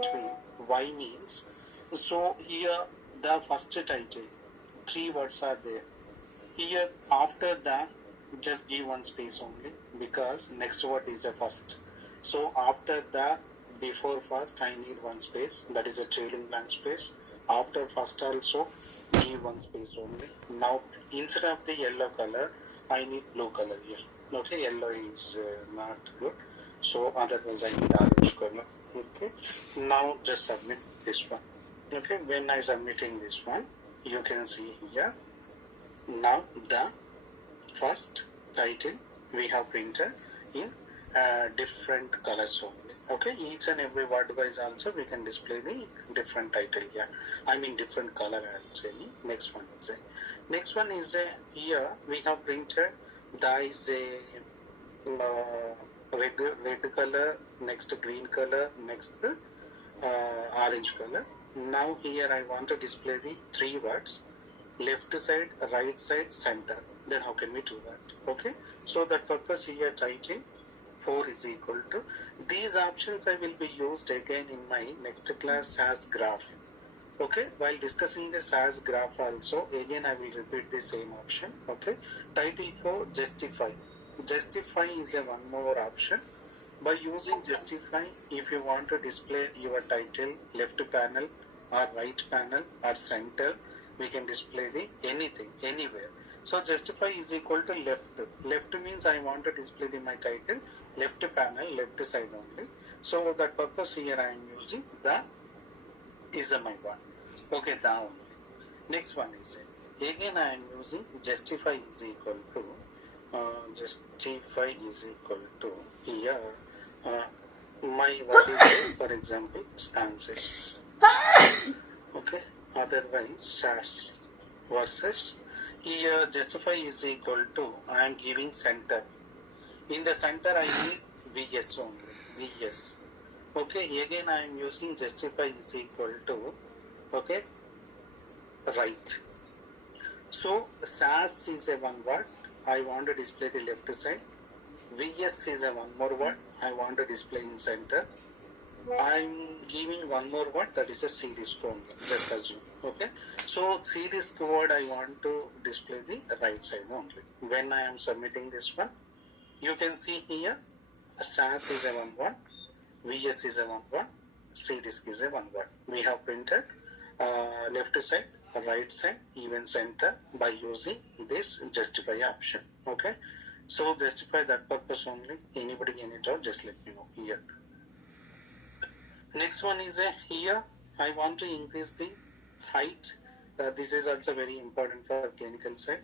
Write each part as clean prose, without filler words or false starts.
between. Y means, so here the first title, 3 words are there. Here after that, just give one space only because next word is a first. So after the before first I need one space, that is a trailing blank space. After first also give one space only. Now instead of the yellow color I need blue color here. Okay, yellow is not good, so otherwise I need orange color. Okay, now just submit this one. Okay, when I submitting this one, you can see here. Now the first title we have printed in different colors only. Okay, each and every word wise also we can display the different title here. I mean different color actually. Next one is here we have printed that is a red color, next green color, next orange color. Now here I want to display the 3 words, left side, right side, center. Then how can we do that? Okay, so that purpose here title 4 is equal to, these options I will be used again in my next class SAS graph. Okay, while discussing the SAS graph also, again I will repeat the same option. Okay, title 4, justify. Justify is a one more option. By using justify, if you want to display your title left panel or right panel or center, we can display the anything, anywhere. So justify is equal to left. Left means I want to display my title left panel, left side only. So that purpose here I am using the is my one. Okay, the only. Next one is again I am using justify is equal to justify is equal to here my what is for example stances. Okay, otherwise SAS versus here justify is equal to I am giving center. In the center I need VS only, VS. Okay, again I am using justify is equal to okay right. So SAS is a one word, I want to display the left side. VS is a one more word, I want to display in center. I'm giving one more word, that is a series only, just assume. Okay, so series word I want to display the right side only. When I am submitting this one, you can see here SAS is a one word, VS is a one word, series is a one word. We have printed left side, right side, even center by using this justify option. Okay, so justify that purpose only. Anybody any doubt, just let me know here. Next one is here I want to increase the height. This is also very important for clinical side.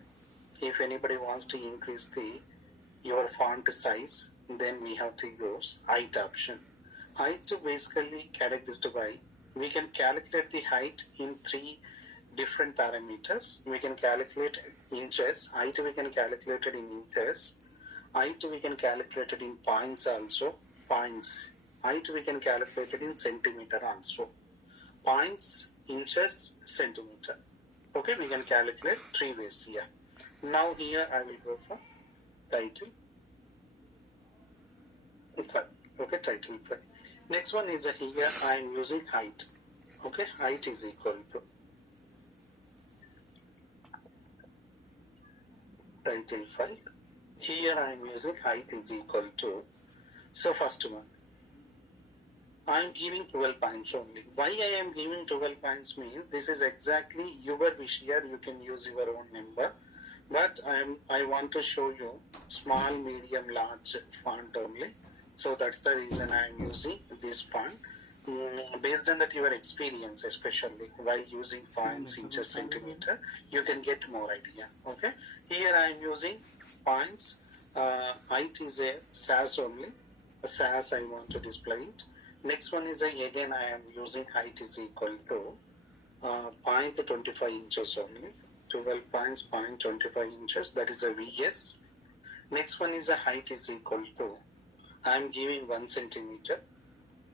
If anybody wants to increase your font size, then we have to use height option. Height basically characterized by, we can calculate the height in 3 different parameters. We can calculate inches, height we can calculate it in inches, height we can calculate it in points also, points. Height we can calculate it in centimeter also. Points, inches, centimeter. Okay, we can calculate 3 ways here. Now here I will go for title 5. Okay, title 5. Next one is here I am using height. Okay, height is equal to title 5. Here I am using height is equal to, so first one, I am giving 12 points only. Why I am giving 12 points means this is exactly your wish here. You can use your own number, but I want to show you small, medium, large font only. So that's the reason I am using this font. Based on that your experience, especially while using points, inches, centimeter, you can get more idea. Okay, here I am using points. Height is a SAS only. A SAS I want to display it. Next one is again I am using height is equal to 0.25 inches only. 12 points, 0.25 inches, that is a VS. Next one is a height is equal to, I am giving 1 centimeter.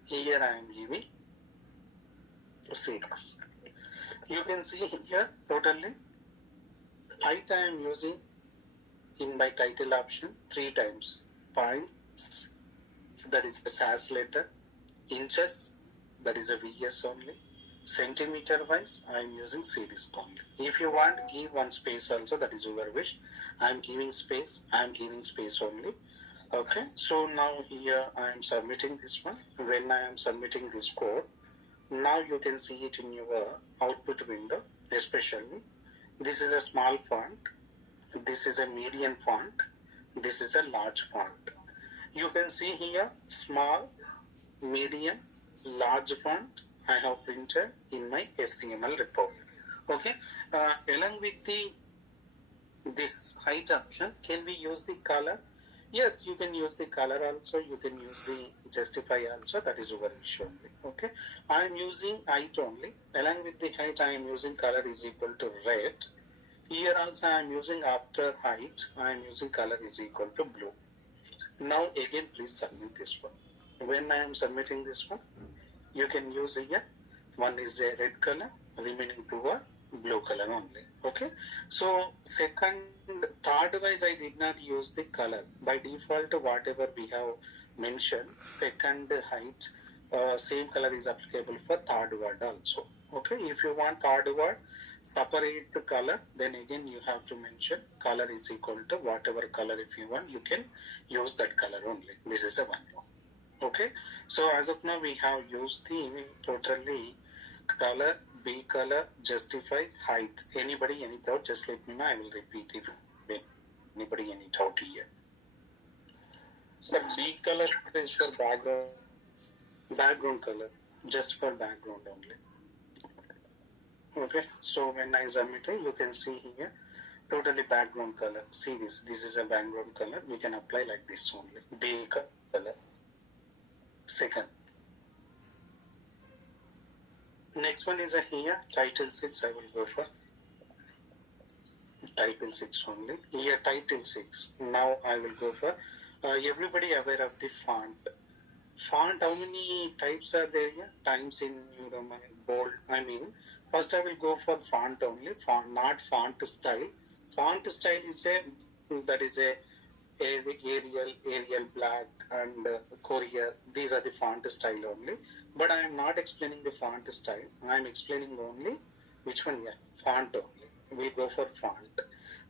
Here I am giving 6. You can see here totally height I am using in my title option 3 times. Points, that is the SAS letter, inches, that is a VS only. Centimeter wise, I am using series only. If you want, give one space also, that is your wish. I am giving space, I am giving space only. Okay, so now here I am submitting this one. When I am submitting this code, now you can see it in your output window, especially. This is a small font, this is a medium font, this is a large font. You can see here small, medium, large font I have printed in my HTML report. Okay, along with this height option, can we use the color? Yes, you can use the color also, you can use the justify also, that is your issue only. Okay, I am using height only. Along with the height, I am using color is equal to red. Here also I am using after height, I am using color is equal to blue. Now again, please submit this one. When I am submitting this one, you can use here, one is a red color, remaining two are blue color only. Okay, so second, third wise I did not use the color. By default, whatever we have mentioned, second height, same color is applicable for third word also. Okay, if you want third word, separate the color, then again you have to mention color is equal to whatever color. If you want, you can use that color only. This is a one. Okay, so as of now we have used the totally color, B color, justify, height. Anybody any doubt, just let me know, I will repeat if anybody any doubt here. So B color is for background color, just for background only. Okay, so when I submit it, you can see here totally background color. See this is a background color. We can apply like this only. B color. Second. Next one is a here title 6. I will go for title 6 only. Here title 6. Now I will go for everybody aware of the font. Font, how many types are there here? Times in Roman, bold. I mean, first I will go for font only. Font, not font style. Font style is a Arial black and Courier. These are the font style only. But I am not explaining the font style. I am explaining only which one here. Font only. We'll go for font.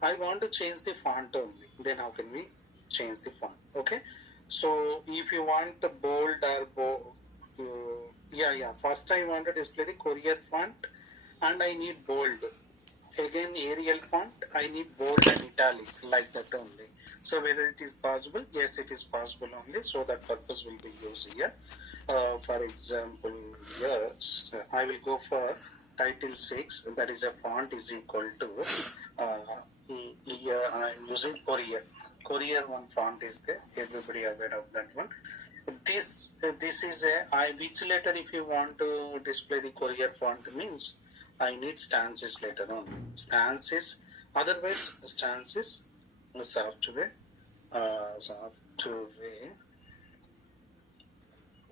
I want to change the font only. Then how can we change the font? Okay. So if you want the bold or first I want to display the Courier font and I need bold. Again Arial font, I need bold and italic, like that only. So whether it is possible? Yes, it is possible only. So that purpose will be used here. For example, yes, I will go for title 6. That is a font is equal to here I am using Courier. Courier one font is there. Everybody aware of that one. This is which letter if you want to display the Courier font means I need stances later on. Stances, otherwise stances software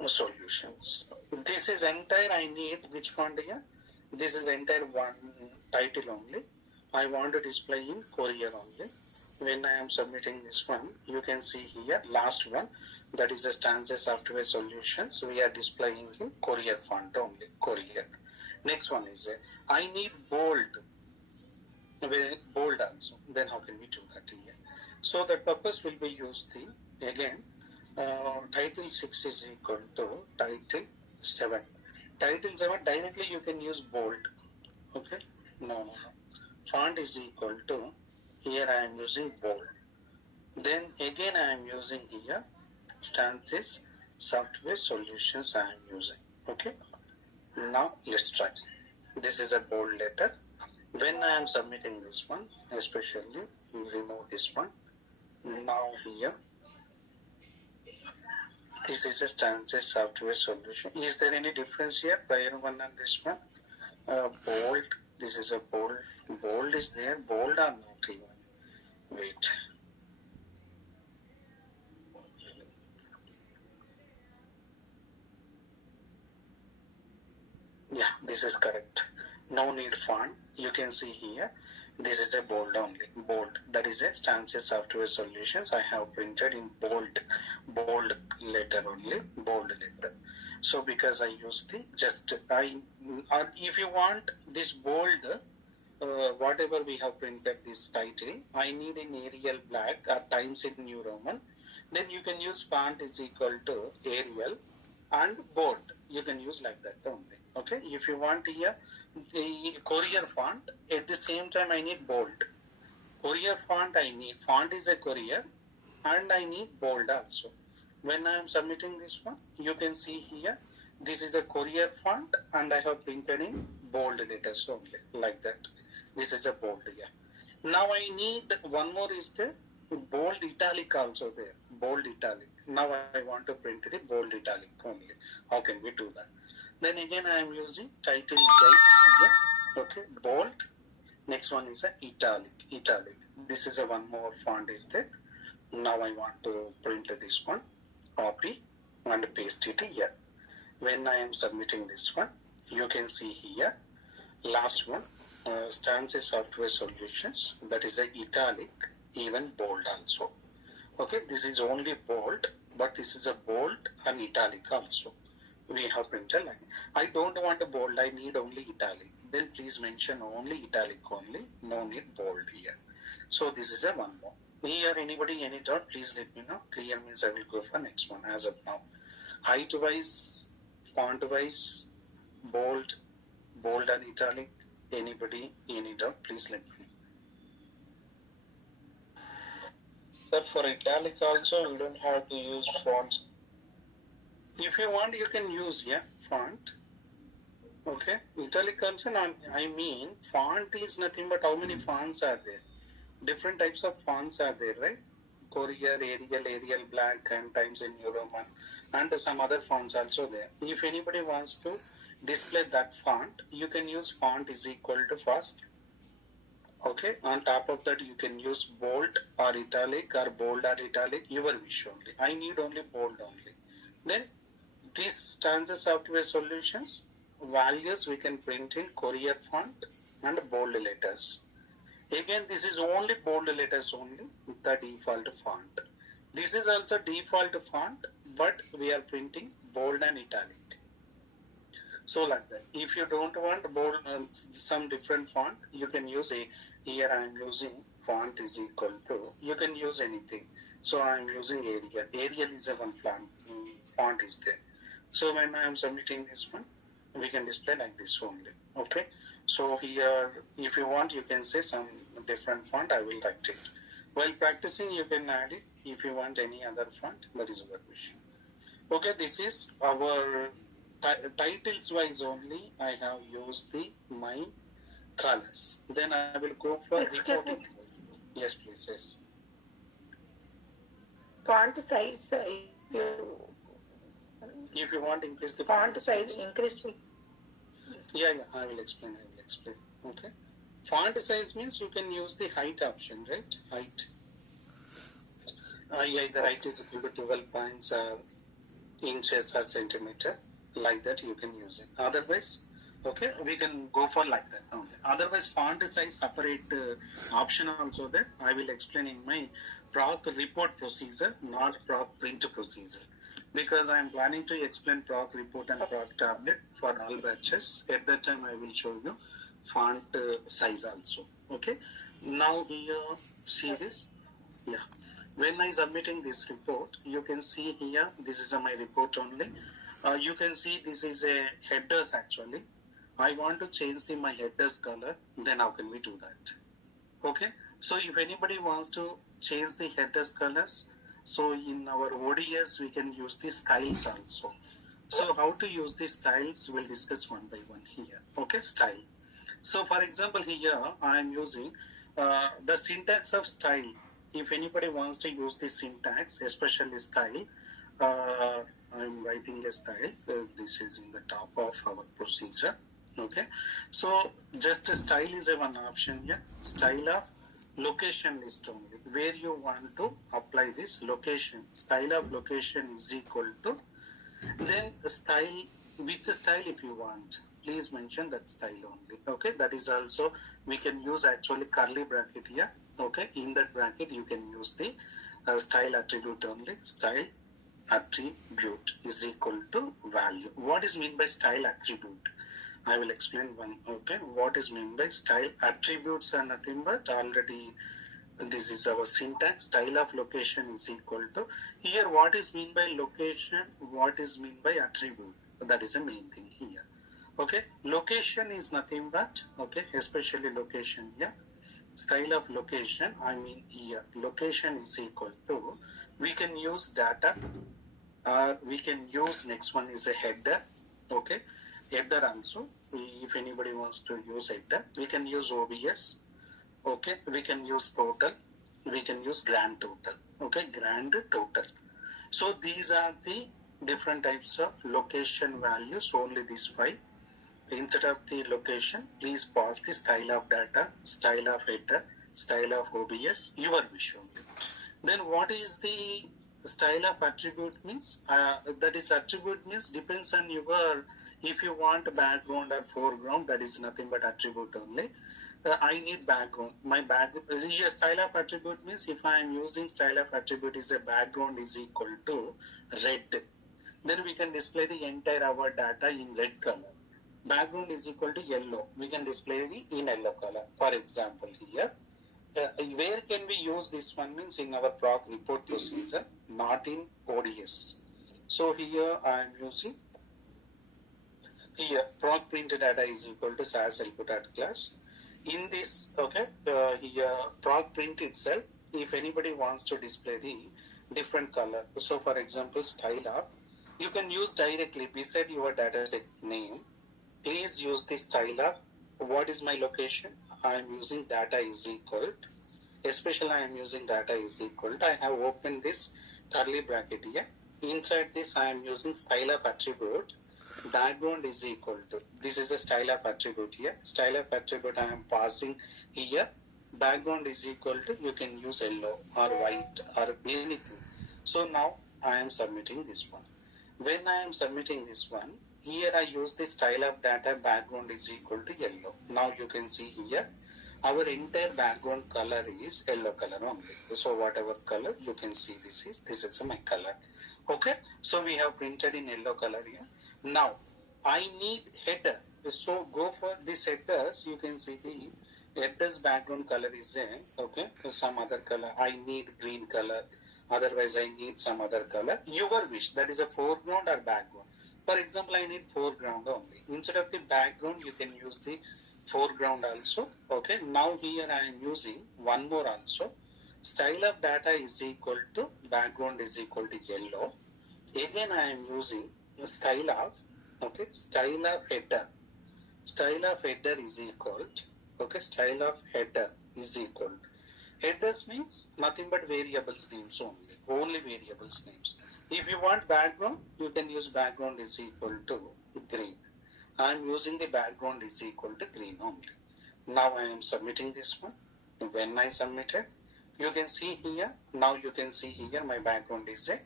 solutions. This is entire I need which font here? This is entire one title only. I want to display in Courier only. When I am submitting this one, you can see here last one, that is a stances software solutions. We are displaying in Courier font only. Courier. Next one is I need bold also. Then how can we do that here? So the purpose will be used the again title 6 is equal to title 7. Title 7 directly you can use bold. Okay? No. Font is equal to here I am using bold. Then again I am using here stances software solutions I am using. Okay? Now let's try. This is a bold letter. When I am submitting this one, especially you remove this one. Now here, this is a stances software solution. Is there any difference here? Prior one and this one. Bold. This is a bold. Bold is there. Bold or not even. Wait. Yeah, this is correct. No need font. You can see here. This is a bold only. Bold. That is a stances software solutions. I have printed in bold letter only. Bold letter. So because I use the just I, or if you want this bold, whatever we have printed this title, I need in Arial black or Times in New Roman. Then you can use font is equal to Arial and bold. You can use like that only. Okay. If you want here the Courier font, at the same time I need bold. Courier font I need. Font is a Courier and I need bold also. When I am submitting this one, you can see here, this is a Courier font and I have printed in bold letters only, like that. This is a bold here. Now I need one more is the bold italic also there, bold italic. Now I want to print the bold italic only. How can we do that? Then again I am using title here, okay, bold. Next one is a italic. This is a one more font is there. Now I want to print this one, copy and paste it here. When I am submitting this one, you can see here, last one, Stances Software Solutions, that is a italic, even bold also. Okay, this is only bold, but this is a bold and italic also. We have printed line. I don't want a bold, I need only italic. Then please mention only italic only, no need bold here. So this is a one more. Here anybody, any doubt, please let me know. Clear means I will go for next one as of now. Height wise, font wise, bold and italic. Anybody, any doubt, please let me know. Sir, for italic also, we don't have to use fonts. If you want, you can use font. Okay, italic also. I mean, font is nothing but how many fonts are there? Different types of fonts are there, right? Courier, Arial black, and Times in New Roman, and some other fonts also there. If anybody wants to display that font, you can use font is equal to first. Okay, on top of that you can use bold or italic or bold or italic, your wish only. I need only bold only. Then these Stances Software Solutions values we can print in Courier font and bold letters. Again, this is only bold letters only, the default font. This is also default font, but we are printing bold and italic. So like that. If you don't want bold, some different font, you can use a. Here I am using font is equal to. You can use anything. So I am using Arial. Arial is a one font is there. So when I am submitting this one, we can display like this only. Okay. So here, if you want, you can say some different font. I will write it. While practicing, you can add it. If you want any other font, that is your wish. Okay, this is our titles wise only. I have used my colors. Then I will go for reporting. Yes, please. Yes. Font size, if you want, increase the font size, increase. Yeah, I will explain. Okay. Font size means you can use the height option, right? Height. Either height is equal to 12 points or inches or centimeter. Like that you can use it. Otherwise, okay, we can go for like that only. Otherwise, font size separate option also there. I will explain in my proc report procedure, not proc print procedure. Because I am planning to explain proc report and proc tablet for all batches. At that time, I will show you font size also. Okay. Now here, see this. Yeah. When I submitting this report, you can see here. This is my report only. You can see this is a headers actually. I want to change my headers color. Then how can we do that? Okay. So if anybody wants to change the headers colors, so in our ODS, we can use the styles also. So how to use the styles, we'll discuss one by one here. Okay, style. So for example, here I am using the syntax of style. If anybody wants to use the syntax, especially style, I'm writing a style. This is in the top of our procedure. Okay. So just a style is a one option here. Style of location list only, where you want to apply this location. Style of location is equal to, then style, which style if you want, please mention that style only. Okay, that is also, we can use actually curly bracket here. Okay, in that bracket you can use the style attribute only, style attribute is equal to value. What is meant by style attribute? I will explain one. Okay, what is meant by style attributes are nothing but already this is our syntax. Style of location is equal to here. What is mean by location? What is mean by attribute? That is the main thing here. Okay, location is nothing but okay, especially location here. Style of location, I mean here location is equal to we can use data or we can use next one is a header. Okay, header also if anybody wants to use header we can use OBS. Okay, we can use total, we can use grand total. Okay, grand total. So these are the different types of location values, only this 5. Instead of the location, please pause the style of data, style of header, style of OBS, your wish only. Then what is the style of attribute means? That is attribute means depends on your, if you want background or foreground, that is nothing but attribute only. I need background. My background, style of attribute means if I am using style of attribute is a background is equal to red, then we can display the entire our data in red color. Background is equal to yellow, we can display the in yellow color. For example here, where can we use this one means in our proc report procedure, not in ODS. So here I am using here proc print data is equal to SAS output class. In this, okay, here proc print itself, if anybody wants to display the different color, so for example style of, you can use directly beside your data set name. Please use the style of what is my location. I am using data is equal to, especially I am using data is equal to, I have opened this curly bracket here. Inside this I am using style of attribute, background is equal to, this is a style of attribute here. Style of attribute I am passing here, background is equal to, you can use yellow or white or anything. So now I am submitting this one. When I am submitting this one, here I use the style of data, background is equal to yellow. Now you can see here, our entire background color is yellow color only. So whatever color you can see this is my color. Okay, so we have printed in yellow color here. Now I need header. So go for this headers, you can see the headers background color is okay, some other color. I need green color, otherwise I need some other color. Your wish, that is a foreground or background. For example, I need foreground only. Instead of the background, you can use the foreground also. Okay, now here I am using one more also. Style of data is equal to background is equal to yellow. Again, I am using the style of, okay, style of header. Style of header is equal to, okay, style of header is equal to. Headers means nothing but variables names only variables names. If you want background, you can use background is equal to green. I am using the background is equal to green only. Now I am submitting this one. When I submitted, you can see here, now you can see here my background is a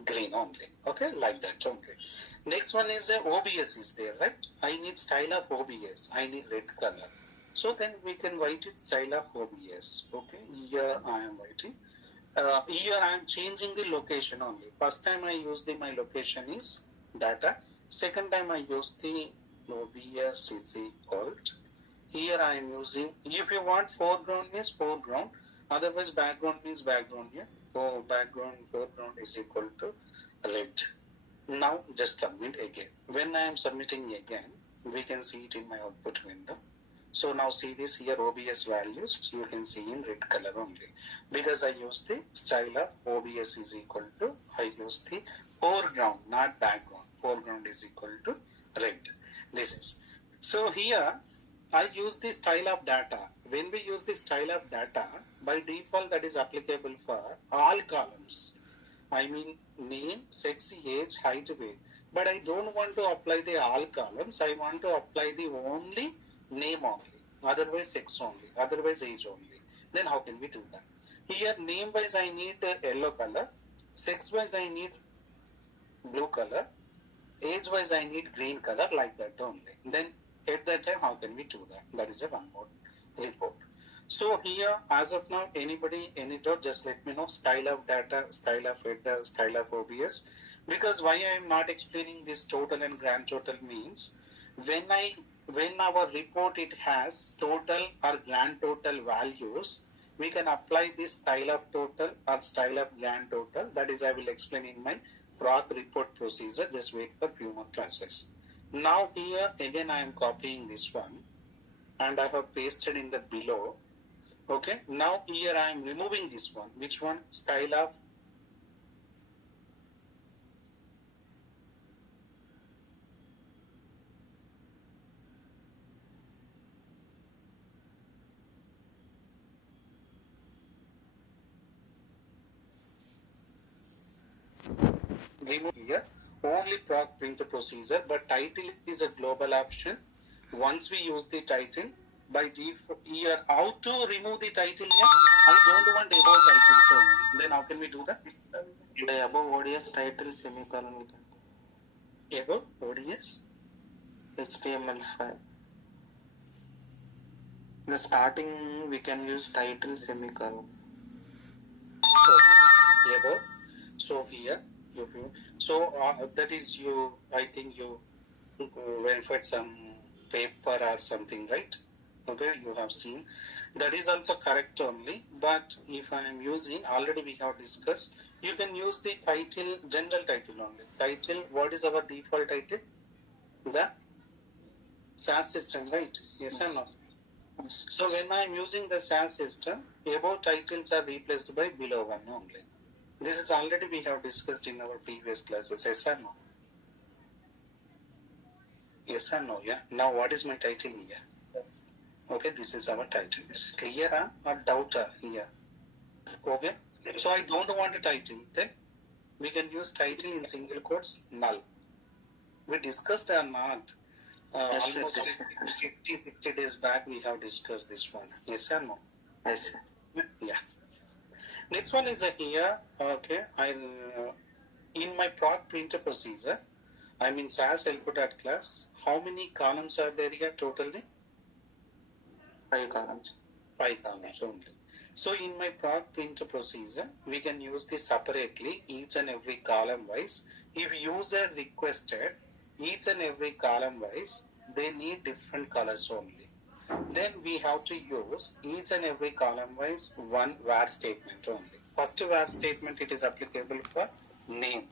green only. Okay, like that only. Next one is a OBS is there, right? I need style of OBS. I need red color. So then we can write it style of OBS. Okay, here I am writing. Here I am changing the location only. First time I use my location is data. Second time I use the OBS is equal to. Here I am using, if you want foreground means foreground, otherwise background means background here. So background foreground is equal to red. Now just submit again. When I am submitting again, we can see it in my output window. So now see this here OBS values, you can see in red color only. Because I use the style of OBS is equal to, I use the foreground, not background. Foreground is equal to red. This is. So here I use the style of data. When we use the style of data, by default that is applicable for all columns. I mean name, sex, age, height, weight. But I don't want to apply the all columns. I want to apply the only name only, otherwise sex only, otherwise age only. Then how can we do that? Here name wise I need yellow color, sex wise I need blue color, age wise I need green color, like that only. Then at that time how can we do that? That is a one more report. So here as of now, anybody any doubt, just let me know. Style of data, style of header, style of OBS. Because why I am not explaining this total and grand total means when our report it has total or grand total values, we can apply this style of total or style of grand total. That is I will explain in my proc report procedure. Just wait for few more classes. Now here again I am copying this one and I have pasted in the below. Okay, now here I am removing this one. Which one? Style of remove here only proc print procedure, but title is a global option. Once we use the title by default here, how to remove the title here? I don't want above titles only. Then how can we do that? The above ODS title semicolon with Above ODS. HTML file. The starting we can use title semicolon. Okay. Above. So here so that is you. I think you verified some paper or something, right? Okay, you have seen. That is also correct only. But if I am using, already we have discussed, you can use the title, general title only. Title, what is our default title? The SAS system, right? Yes or no? So when I am using the SAS system, above titles are replaced by below one only. This is already we have discussed in our previous classes. Yes or no? Yes or no? Yeah. Now what is my title here? Yes. Okay, this is our title. Clear or doubter here? Okay. So I don't want a title. Then we can use title in single quotes null. We discussed or not? Yes, sir. Almost 50, 60 days back we have discussed this one. Yes or no? Yes, sir. Yeah. Next one is here. Okay, in my proc printer procedure, I'm in SAS helper class. How many columns are there here totally? 5 columns. 5 columns only. So in my proc printer procedure, we can use this separately each and every column wise. If user requested each and every column wise, they need different colors only. Then we have to use each and every column wise one var statement only. First var statement it is applicable for name.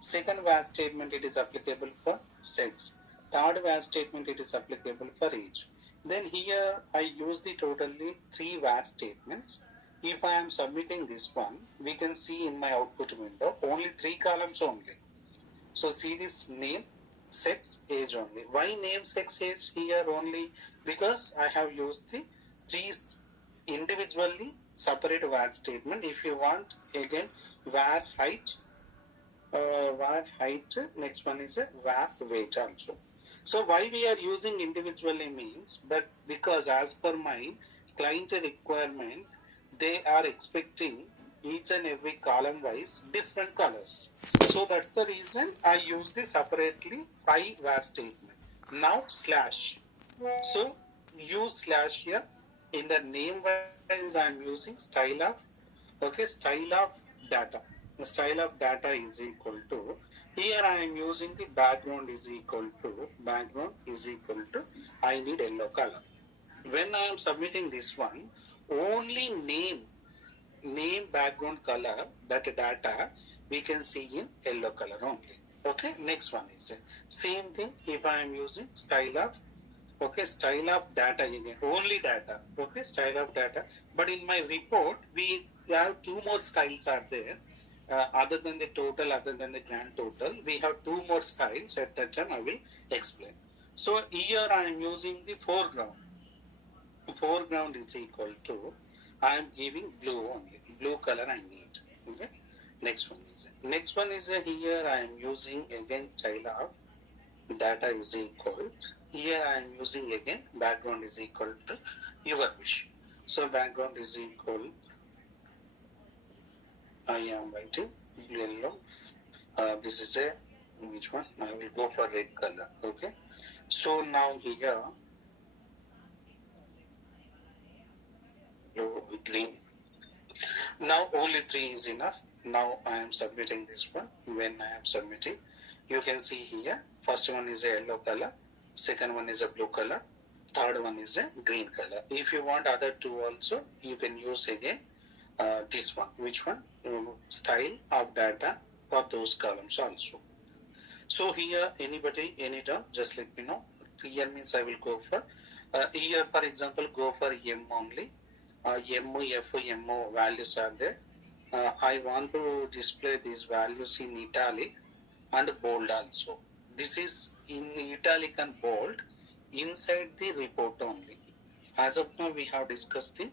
Second var statement it is applicable for sex. Third var statement it is applicable for age. Then here I use the totally 3 var statements. If I am submitting this one, we can see in my output window only 3 columns only. So see this name, sex, age only. Why name, sex, age here only? Because I have used the 3 individually separate var statement. If you want again var height, next one is a var weight also. So why we are using individually means, but because as per my client requirement, they are expecting each and every column wise different colors. So that's the reason I use this separately 5 var statement. Now slash. So use slash here. In the name wise I am using style of data. The style of data is equal to, here I am using the background is equal to I need yellow color. When I am submitting this one, only name background color, that data we can see in yellow color only. Okay, next one is same thing. If I am using style of data again, only data. Okay, style of data. But in my report, we have 2 more styles are there. Other than the total, other than the grand total, we have 2 more styles. At that time, I will explain. So here I am using the foreground. Foreground is equal to, I am giving blue only. Blue color I need. Okay. Next one is here I am using again child of data is equal. Here I am using again background is equal to your wish. So background is equal, I am writing yellow. This is a which one? I will go for red color. Okay. So now here blue, green. Now only 3 is enough. now I am submitting this one. When I am submitting, you can see here, first one is a yellow color, second one is a blue color, third one is a green color. If you want other two also, you can use again this one. Which one? Style of data for those columns also. So here, anybody, any doubt, just let me know. Here means I will go for, here for example, go for M only. M, F, MO values are there. I want to display these values in italic and bold also. This is in italic and bold inside the report only. As of now, we have discussed the